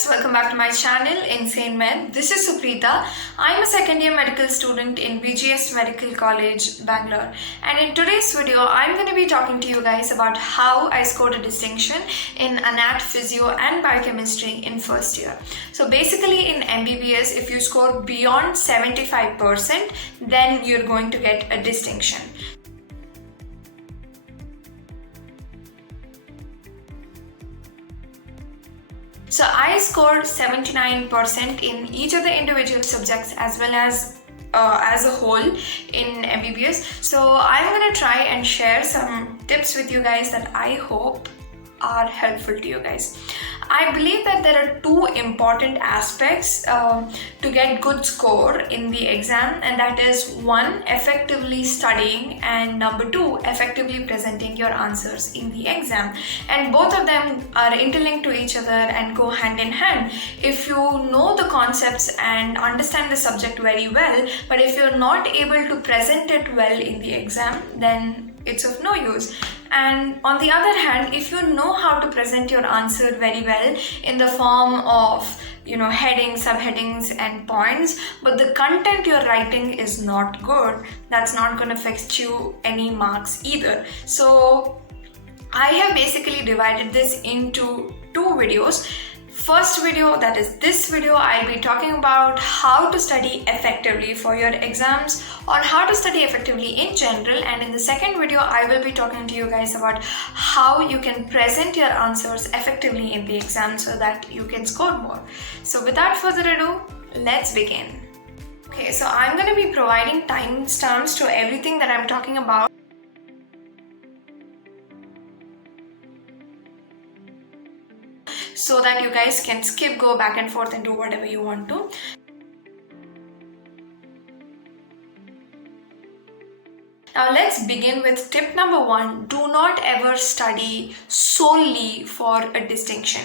guys, welcome back to my channel Inzanemed. This is Suprita. I'm a second year medical student in BGS Medical College, Bangalore. And in today's video, I'm going to be talking to you guys about how I scored a distinction in Anat, Physio and Biochemistry in first year. So basically in MBBS, if you score beyond 75%, then you're going to get a distinction. So I scored 79% in each of the individual subjects as well as a whole in MBBS. So I'm going to try and share some tips with you guys that I hope are helpful to you guys. I believe that there are two important aspects to get good score in the exam, and that is one, effectively studying, and number two, effectively presenting your answers in the exam. And both of them are interlinked to each other and go hand in hand. If you know the concepts and understand the subject very well, but if you're not able to present it well in the exam, then it's of no use. And on the other hand, if you know how to present your answer very well in the form of, headings, subheadings and points, but the content you're writing is not good, that's not going to fetch you any marks either. So I have basically divided this into two videos. First video, that is this video, I'll be talking about how to study effectively for your exams or how to study effectively in general, and in the second video I will be talking to you guys about how you can present your answers effectively in the exam so that you can score more. So without further ado, let's begin. Okay, so I'm going to be providing timestamps to everything that I'm talking about, so that you guys can skip, go back and forth and do whatever you want to. Now let's begin with tip number one. Do not ever study solely for a distinction.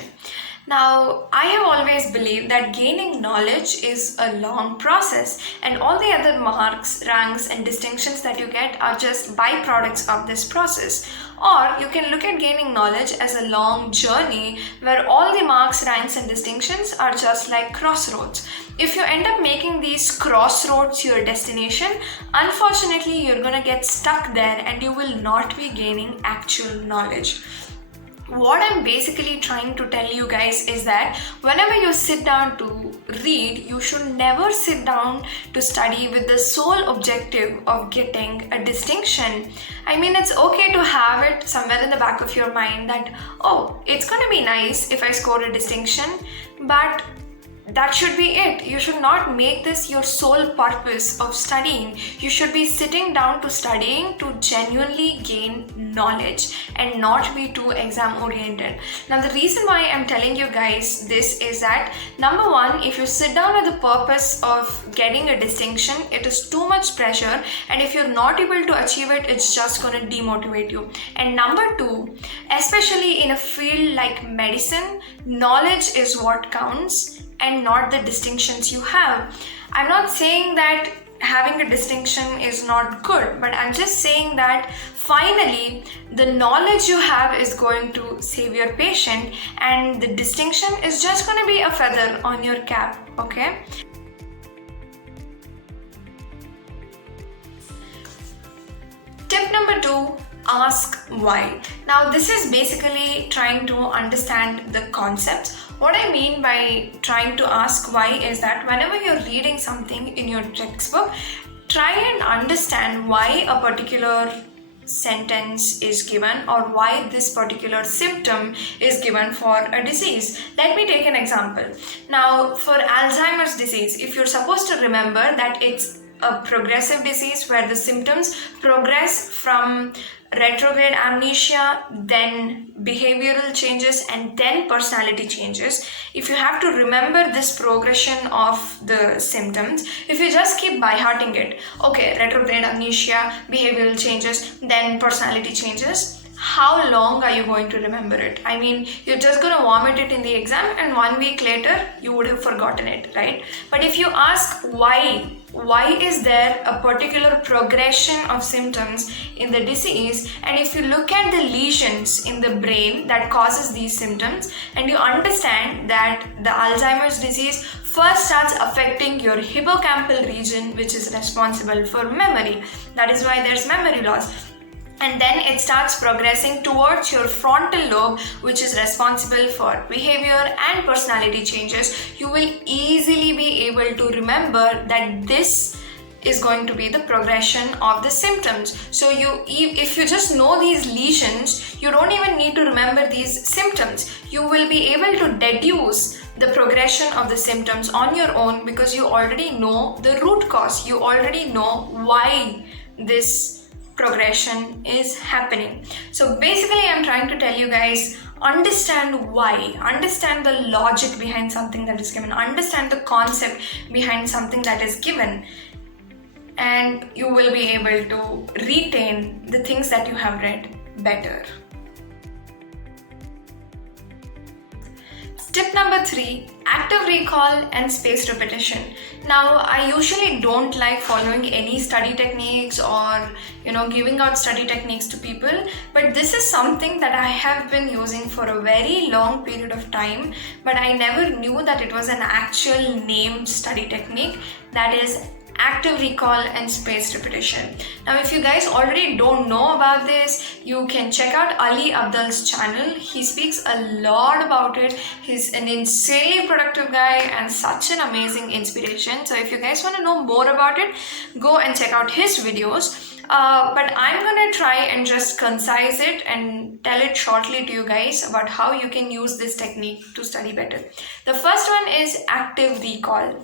Now, I have always believed that gaining knowledge is a long process, and all the other marks, ranks and distinctions that you get are just byproducts of this process. Or you can look at gaining knowledge as a long journey where all the marks, ranks and distinctions are just like crossroads. If you end up making these crossroads your destination, unfortunately you're gonna get stuck there and you will not be gaining actual knowledge. What I'm basically trying to tell you guys is that whenever you sit down to read, you should never sit down to study with the sole objective of getting a distinction. I mean, it's okay to have it somewhere in the back of your mind that, oh, it's gonna be nice if I score a distinction, but that should be it. You should not make this your sole purpose of studying. You should be sitting down to studying to genuinely gain knowledge and not be too exam oriented. Now, the reason why I'm telling you guys this is that, number one, if you sit down with the purpose of getting a distinction, it is too much pressure, and if you're not able to achieve it, it's just going to demotivate you. And number two, especially in a field like medicine, knowledge is what counts and not the distinctions you have. I'm not saying that having a distinction is not good, but I'm just saying that finally the knowledge you have is going to save your patient, and the distinction is just going to be a feather on your cap, okay? Tip number two, ask why. Now this is basically trying to understand the concepts. What I mean by trying to ask why is that whenever you're reading something in your textbook, try and understand why a particular sentence is given or why this particular symptom is given for a disease. Let me take an example. Now, for Alzheimer's disease, if you're supposed to remember that it's a progressive disease where the symptoms progress from retrograde amnesia, then behavioral changes, and then personality changes. If you have to remember this progression of the symptoms, if you just keep by-hearting it, okay, retrograde amnesia, behavioral changes, then personality changes, how long are you going to remember it? I mean, you're just going to vomit it in the exam and 1 week later you would have forgotten it, right? But if you ask why is there a particular progression of symptoms in the disease, and if you look at the lesions in the brain that causes these symptoms, and you understand that the Alzheimer's disease first starts affecting your hippocampal region, which is responsible for memory. That is why there's memory loss. And then it starts progressing towards your frontal lobe, which is responsible for behavior and personality changes. You will easily be able to remember that this is going to be the progression of the symptoms. So if you just know these lesions, you don't even need to remember these symptoms. You will be able to deduce the progression of the symptoms on your own because you already know the root cause. You already know why this progression is happening. So basically I'm trying to tell you guys, understand why, understand the logic behind something that is given, understand the concept behind something that is given, and you will be able to retain the things that you have read better. Tip number 3, active recall and spaced repetition. Now, I usually don't like following any study techniques or giving out study techniques to people, but this is something that I have been using for a very long period of time, but I never knew that it was an actual named study technique, that is active recall and spaced repetition. Now, if you guys already don't know about this, you can check out Ali Abdal's channel. He speaks a lot about it. He's an insanely productive guy and such an amazing inspiration. So if you guys want to know more about it, go and check out his videos. But I'm gonna try and just concise it and tell it shortly to you guys about how you can use this technique to study better. The first one is active recall.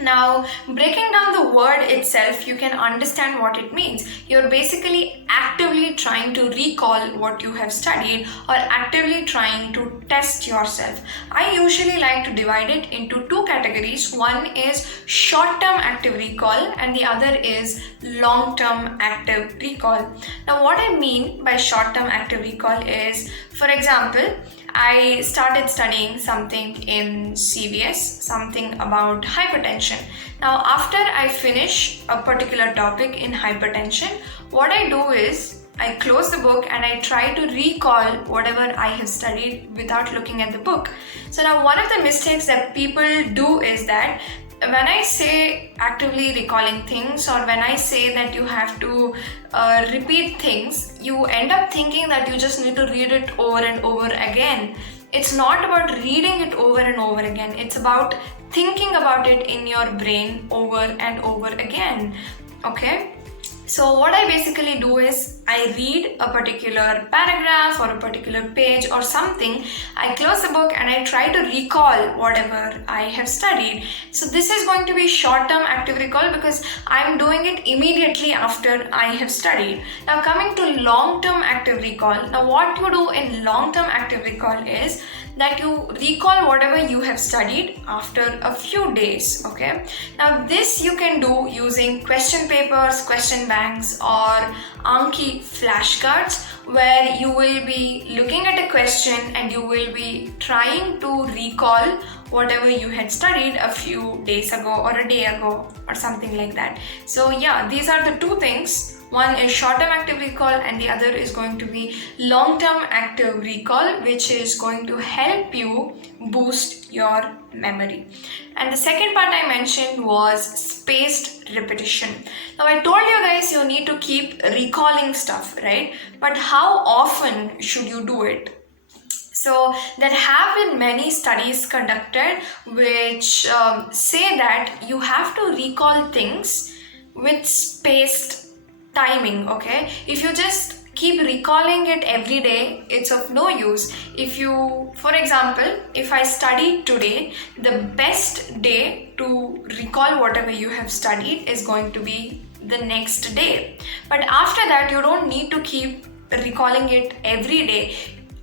Now, breaking down the word itself, you can understand what it means. You're basically actively trying to recall what you have studied or actively trying to test yourself. I usually like to divide it into two categories. One is short-term active recall and the other is long-term active recall. Now, what I mean by short-term active recall is, for example, I started studying something in CVS, something about hypertension. Now, after I finish a particular topic in hypertension, what I do is I close the book and I try to recall whatever I have studied without looking at the book. So now one of the mistakes that people do is that when I say actively recalling things, or when I say that you have to repeat things, you end up thinking that you just need to read it over and over again. It's not about reading it over and over again. It's about thinking about it in your brain over and over again. Okay? So what I basically do is I read a particular paragraph or a particular page or something, I close the book and I try to recall whatever I have studied. So this is going to be short-term active recall because I'm doing it immediately after I have studied. Now coming to long-term active recall, now what you do in long-term active recall is that you recall whatever you have studied after a few days, okay? Now this you can do using question papers, question banks or Anki flashcards, where you will be looking at a question and you will be trying to recall whatever you had studied a few days ago or a day ago or something like that. So yeah, these are the two things. One is short-term active recall and the other is going to be long-term active recall, which is going to help you boost your memory. And the second part I mentioned was spaced repetition. Now I told you guys you need to keep recalling stuff, right? But how often should you do it? So there have been many studies conducted which say that you have to recall things with spaced timing, okay? If you just keep recalling it every day, it's of no use. If you, for example, if I studied today, the best day to recall whatever you have studied is going to be the next day. But after that, you don't need to keep recalling it every day.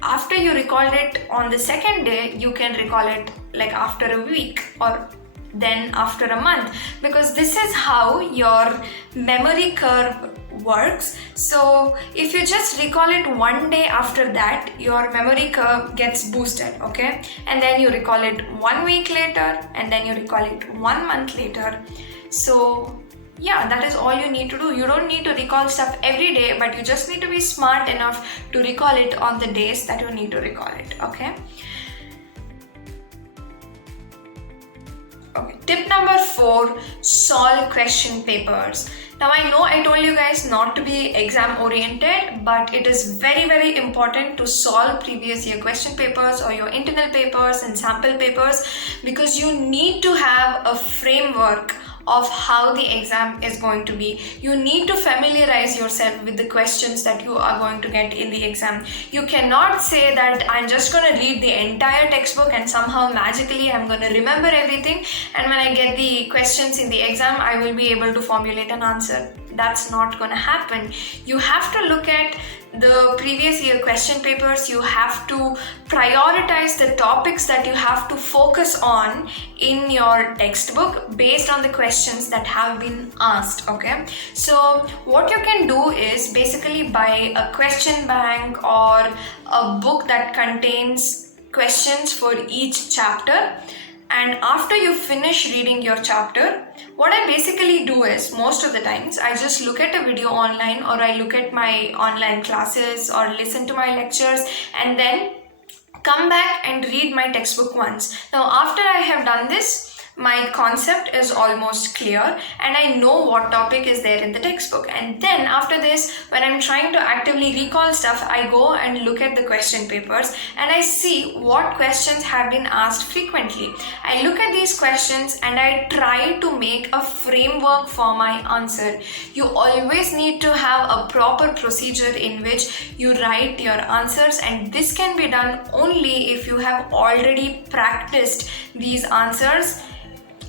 After you recalled it on the second day, you can recall it like after a week or then after a month, because this is how your memory curve works. So if you just recall it one day after that, your memory curve gets boosted, okay? And then you recall it 1 week later, and then you recall it 1 month later. So yeah, that is all you need to do. You don't need to recall stuff every day, but you just need to be smart enough to recall it on the days that you need to recall it, okay? Okay, tip number 4, solve question papers. Now I know I told you guys not to be exam oriented, but it is very, very important to solve previous year question papers or your internal papers and sample papers, because you need to have a framework of how the exam is going to be. You need to familiarize yourself with the questions that you are going to get in the exam. You cannot say that I'm just going to read the entire textbook and somehow magically I'm going to remember everything, and when I get the questions in the exam I will be able to formulate an answer. That's not going to happen. You have to look at the previous year question papers. You have to prioritize the topics that you have to focus on in your textbook based on the questions that have been asked, okay? So what you can do is basically buy a question bank or a book that contains questions for each chapter. And after you finish reading your chapter, what I basically do is, most of the times, I just look at a video online, or I look at my online classes or listen to my lectures, and then come back and read my textbook once. Now, after I have done this, my concept is almost clear and I know what topic is there in the textbook. And then after this, when I'm trying to actively recall stuff, I go and look at the question papers and I see what questions have been asked frequently. I look at these questions and I try to make a framework for my answer. You always need to have a proper procedure in which you write your answers, and this can be done only if you have already practiced these answers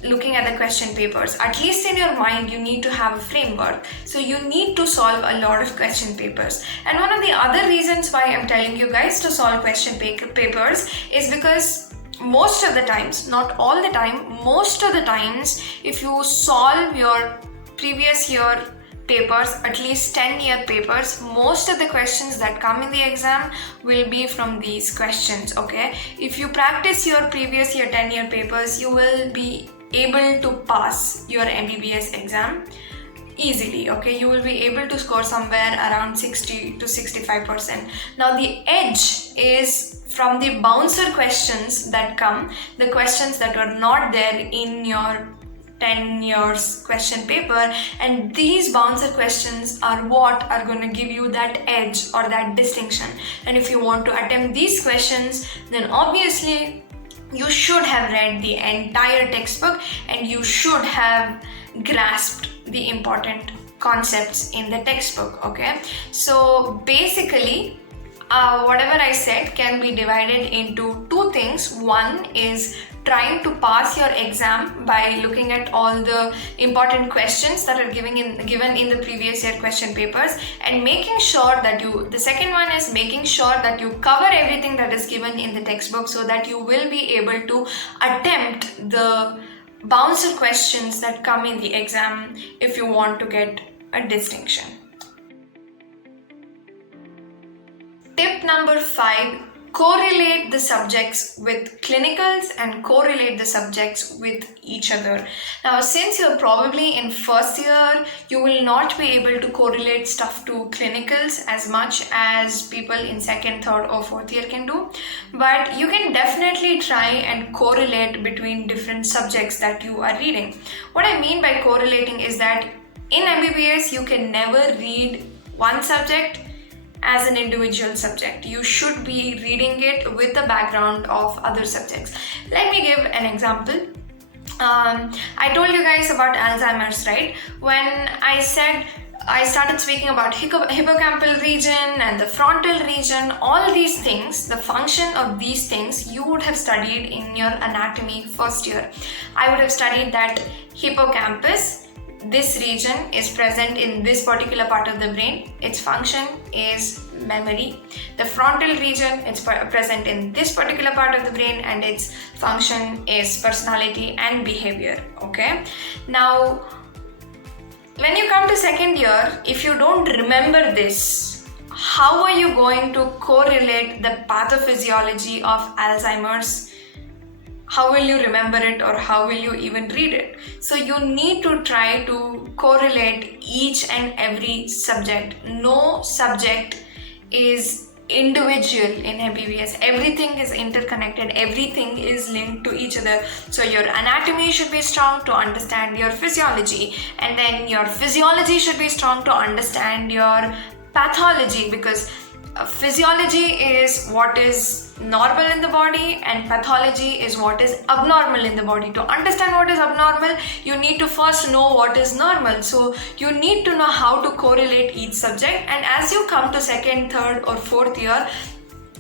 looking at the question papers. At least in your mind, you need to have a framework. So you need to solve a lot of question papers. And one of the other reasons why I'm telling you guys to solve question papers is because most of the times, not all the time, most of the times, if you solve your previous year papers, at least 10-year papers, most of the questions that come in the exam will be from these questions, okay? If you practice your previous year 10-year papers, you will be able to pass your MBBS exam easily, okay? You will be able to score somewhere around 60 to 65%. Now the edge is from the bouncer questions that come, the questions that were not there in your 10 years question paper, and these bouncer questions are what are going to give you that edge or that distinction. And if you want to attempt these questions, then obviously you should have read the entire textbook and you should have grasped the important concepts in the textbook, okay? So basically whatever I said can be divided into two things. One is trying to pass your exam by looking at all the important questions that are given in the previous year question papers, and making sure that the second one is making sure that you cover everything that is given in the textbook so that you will be able to attempt the bouncer questions that come in the exam if you want to get a distinction. Tip number 5, correlate the subjects with clinicals and correlate the subjects with each other. Now, since you're probably in first year, you will not be able to correlate stuff to clinicals as much as people in second, third or fourth year can do. But you can definitely try and correlate between different subjects that you are reading. What I mean by correlating is that in MBBS, you can never read one subject as an individual subject. You should be reading it with the background of other subjects. Let me give an example. I told you guys about Alzheimer's, right? When I started speaking about hippocampal region and the frontal region, all these things, the function of these things, you would have studied in your anatomy first year. I would have studied that hippocampus, this region is present in this particular part of the brain. Its function is memory. The frontal region, it's present in this particular part of the brain, and its function is personality and behavior, okay? Now, When you come to second year, if you don't remember this, how are you going to correlate the pathophysiology of Alzheimer's? How will you remember it, or how will you even read it? So you need to try to correlate each and every subject. No subject is individual in MBBS. Everything is interconnected, everything is linked to each other. So your anatomy should be strong to understand your physiology, and then your physiology should be strong to understand your pathology, because physiology is what is normal in the body and pathology is what is abnormal in the body. To understand what is abnormal, you need to first know what is normal. So you need to know how to correlate each subject. And as you come to second, third or fourth year,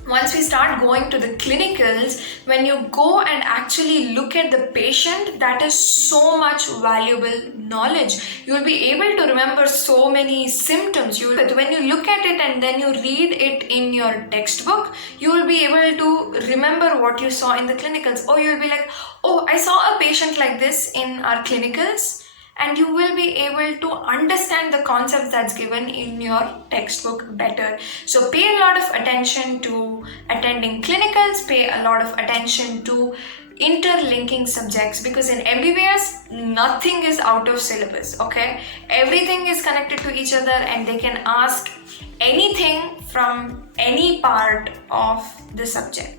once we start going to the clinicals, when you go and actually look at the patient, that is so much valuable knowledge. You will be able to remember so many symptoms. When you look at it and then you read it in your textbook, you will be able to remember what you saw in the clinicals. Or you will be like, oh, I saw a patient like this in our clinicals. And you will be able to understand the concepts that's given in your textbook better. So pay a lot of attention to attending clinicals, pay a lot of attention to interlinking subjects, because in MBBS nothing is out of syllabus, okay? Everything is connected to each other and they can ask anything from any part of the subject.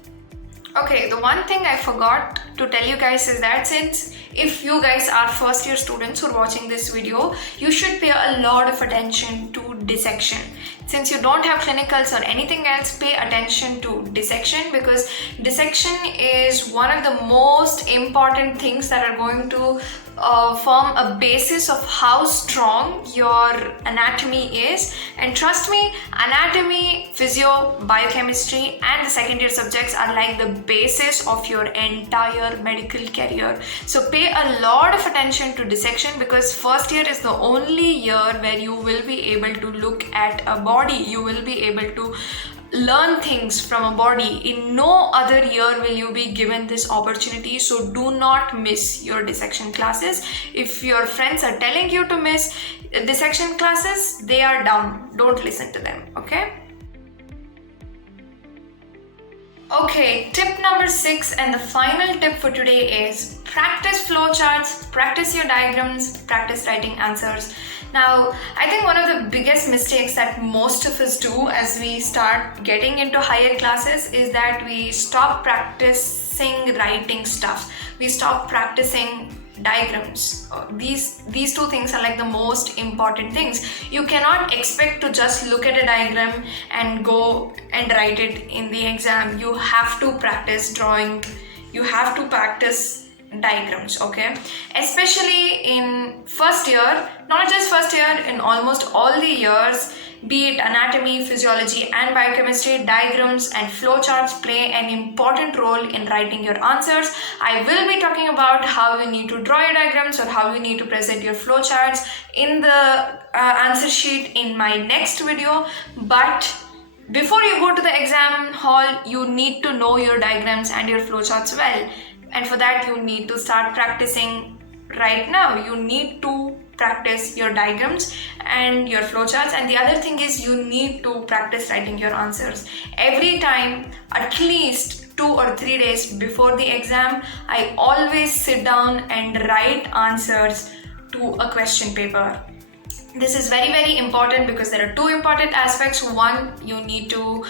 Okay, the one thing I forgot to tell you guys is that since if you guys are first year students who are watching this video, you should pay a lot of attention to dissection. Since you don't have clinicals or anything else, pay attention to dissection, because dissection is one of the most important things that are going to form a basis of how strong your anatomy is. And trust me, anatomy, physio, biochemistry and the second year subjects are like the basis of your entire medical career. So pay a lot of attention to dissection, because first year is the only year where you will be able to look at a body. You will be able to learn things from a body. In no other year will you be given this opportunity. So do not miss your dissection classes. If your friends are telling you to miss dissection classes, they are dumb. Don't listen to them, okay? Okay, tip number 6 and the final tip for today is practice flowcharts, practice your diagrams, practice writing answers. Now, I think one of the biggest mistakes that most of us do as we start getting into higher classes is that we stop practicing writing stuff. We stop practicing diagrams. These two things are like the most important things. You cannot expect to just look at a diagram and go and write it in the exam. You have to practice drawing. You have to practice diagrams, okay? Especially in first year, not just first year, in almost all the years, be it anatomy, physiology and biochemistry, diagrams and flowcharts play an important role in writing your answers. I will be talking about how you need to draw your diagrams or how you need to present your flowcharts in the answer sheet in my next video. But before you go to the exam hall, you need to know your diagrams and your flowcharts well. And for that, you need to start practicing right now. You need to practice your diagrams and your flowcharts. And the other thing is you need to practice writing your answers. Every time, at least 2 or 3 days before the exam, I always sit down and write answers to a question paper. This is very, very important because there are two important aspects. One, you need to,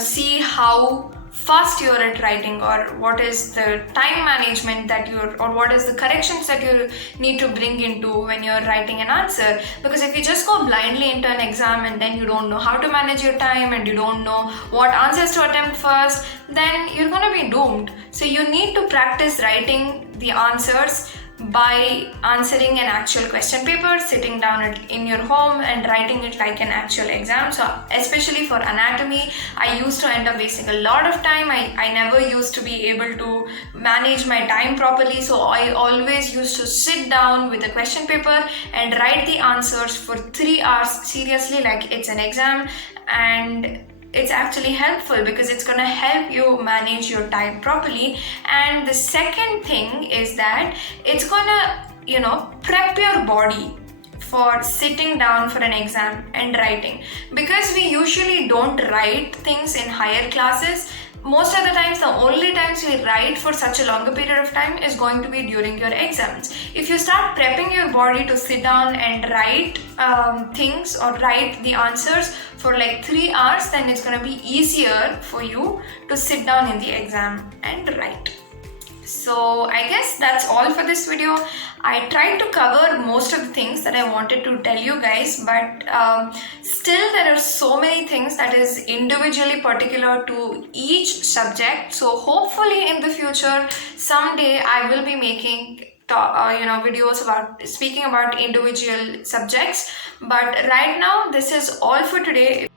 see how fast you're at writing, or what is the time management that or what is the corrections that you need to bring into when you're writing an answer. Because if you just go blindly into an exam and then you don't know how to manage your time and you don't know what answers to attempt first, then you're going to be doomed. So you need to practice writing the answers by answering an actual question paper, sitting down in your home and writing it like an actual exam. So especially for anatomy, I used to end up wasting a lot of time. I never used to be able to manage my time properly. So I always used to sit down with a question paper and write the answers for 3 hours seriously, like it's an exam. And it's actually helpful because it's going to help you manage your time properly. And the second thing is that it's going to, prep your body. for sitting down for an exam and writing. Because we usually don't write things in higher classes, most of the times, the only times we write for such a longer period of time is going to be during your exams. If you start prepping your body to sit down and write things or write the answers for like 3 hours, then it's going to be easier for you to sit down in the exam and write. So I guess that's all for this video. I tried to cover most of the things that I wanted to tell you guys, but still there are so many things that is individually particular to each subject. So hopefully in the future, someday I will be making videos about speaking about individual subjects. But right now, this is all for today.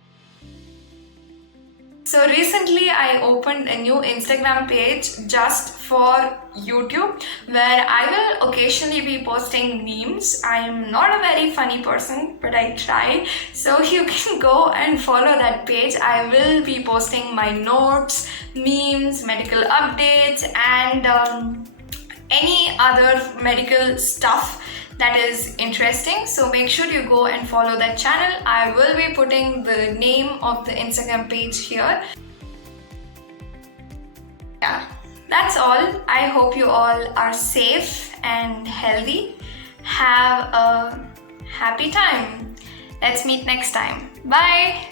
So recently I opened a new Instagram page just for YouTube, where I will occasionally be posting memes. I'm not a very funny person, but I try. So you can go and follow that page. I will be posting my notes, memes, medical updates, and any other medical stuff that is interesting. So make sure you go and follow that channel. I will be putting the name of the Instagram page here. Yeah, that's all. I hope you all are safe and healthy. Have a happy time. Let's meet next time. Bye.